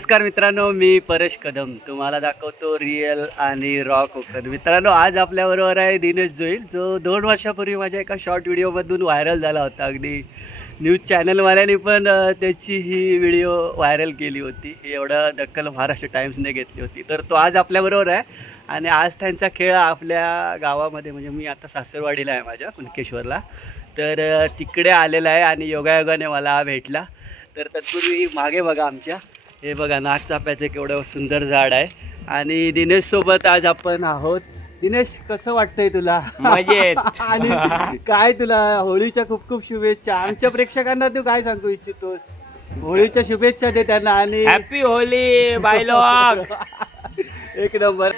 नमस्कार मित्रांनो मी परेश कदम. तुम्हाला दाखवतो रिअल आणि रॉ कोकण. मित्रांनो आज आपल्याबरोबर आहे दिनेश जोईल जो दोन वर्षापूर्वी माझ्या एका शॉर्ट व्हिडिओमधून व्हायरल झाला होता. अगदी न्यूज चॅनलवाल्यांनी पण त्याची ही व्हिडिओ व्हायरल केली होती. एवढं दक्कल महाराष्ट्र टाईम्सने घेतली होती. तर तो आज आपल्याबरोबर आहे आणि आज त्यांचा खेळ आपल्या गावामध्ये म्हणजे मी आता सासरवाडीला आहे माझ्या कुणकेश्वरला. तर तिकडे आलेला आहे आणि योगायोगाने मला हा भेटला. तर तत्पूर्वी मागे बघा आमच्या. हे बघा नागचाप्याचं केवढं सुंदर झाड आहे. आणि दिनेश सोबत आज आपण आहोत. दिनेश कसं वाटतंय तुला? मजेत. आणि काय तुला होळीच्या खूप खूप शुभेच्छा. आमच्या प्रेक्षकांना तू काय सांगू इच्छितोस? होळीच्या शुभेच्छा दे त्यांना आणि हॅपी होली बायलॉग एक नंबर.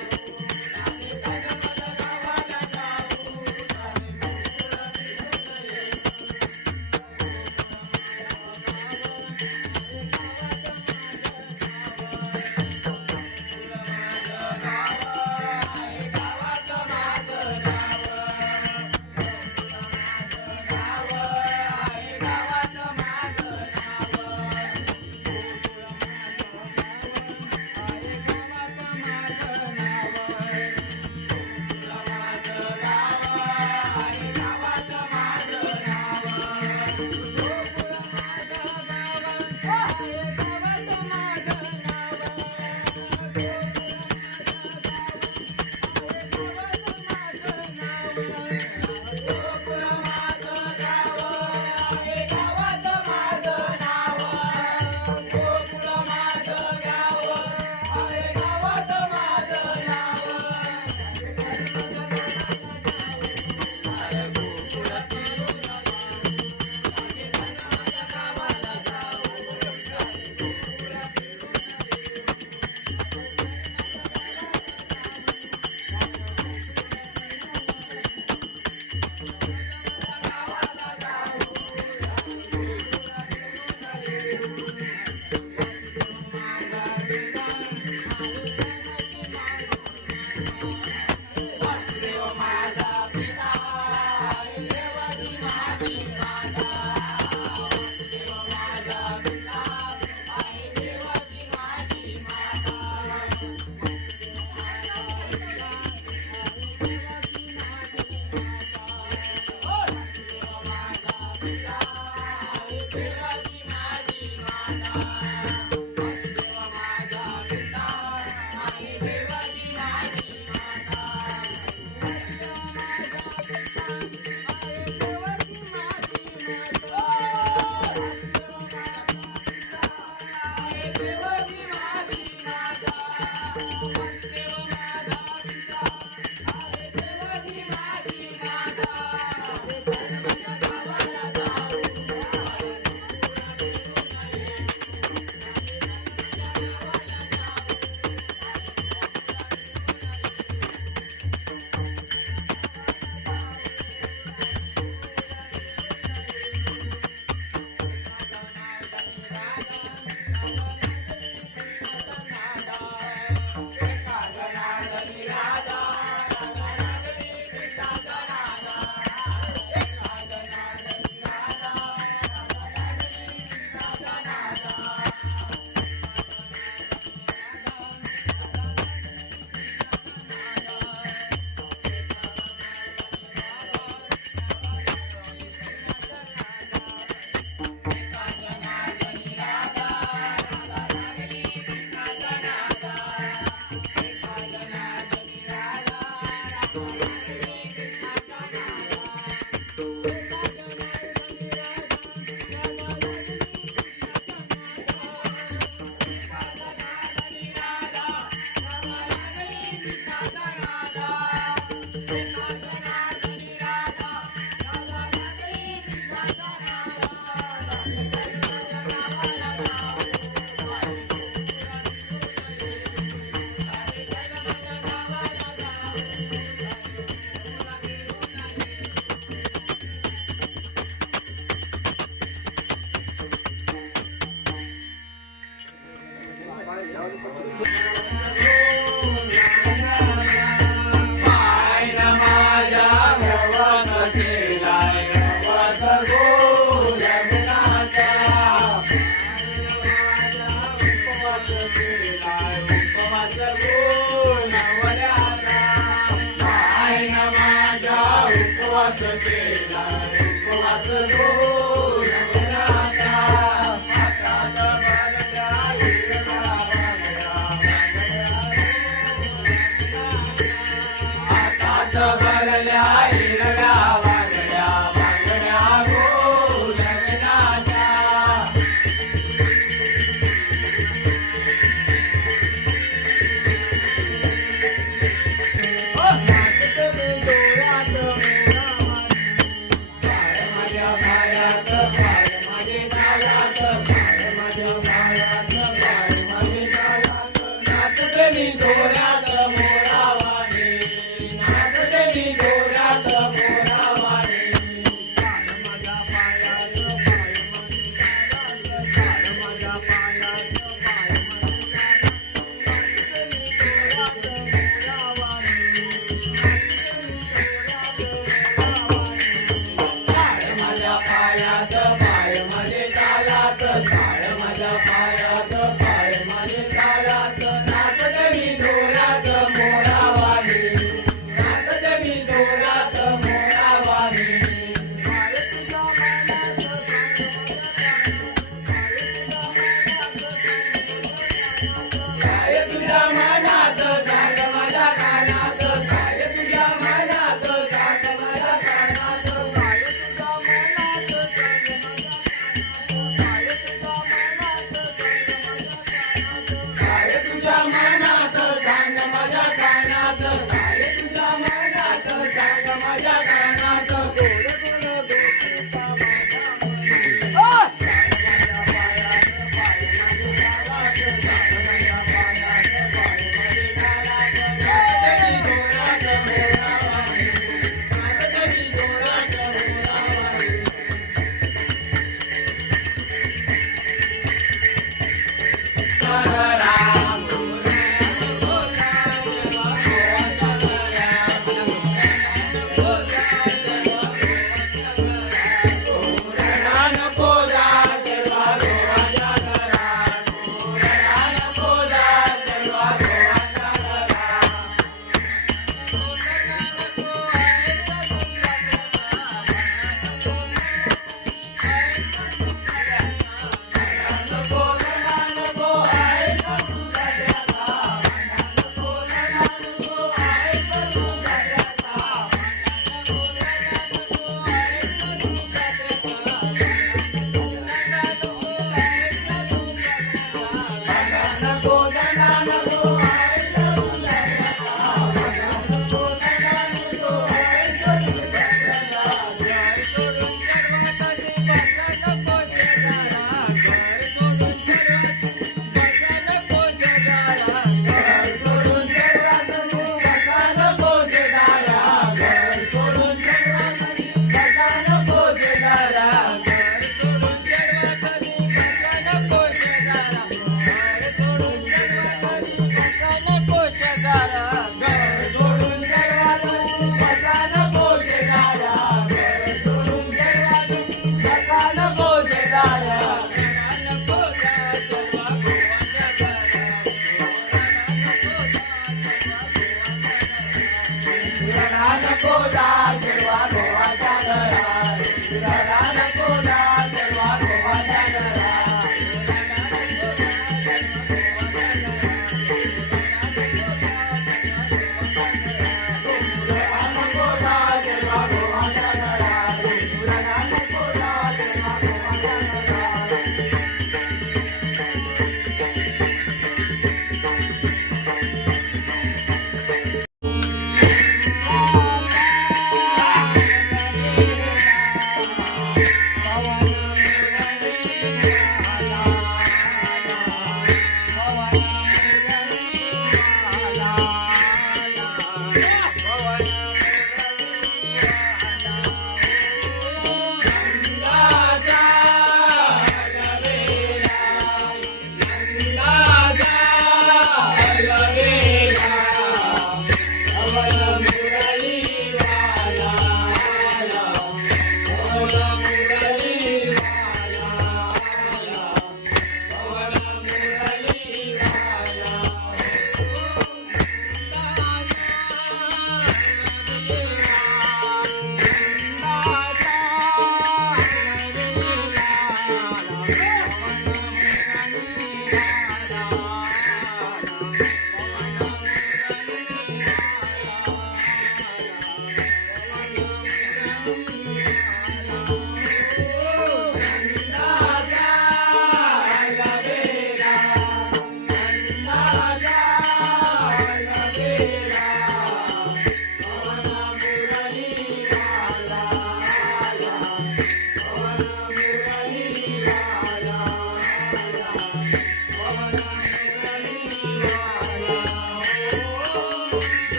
नको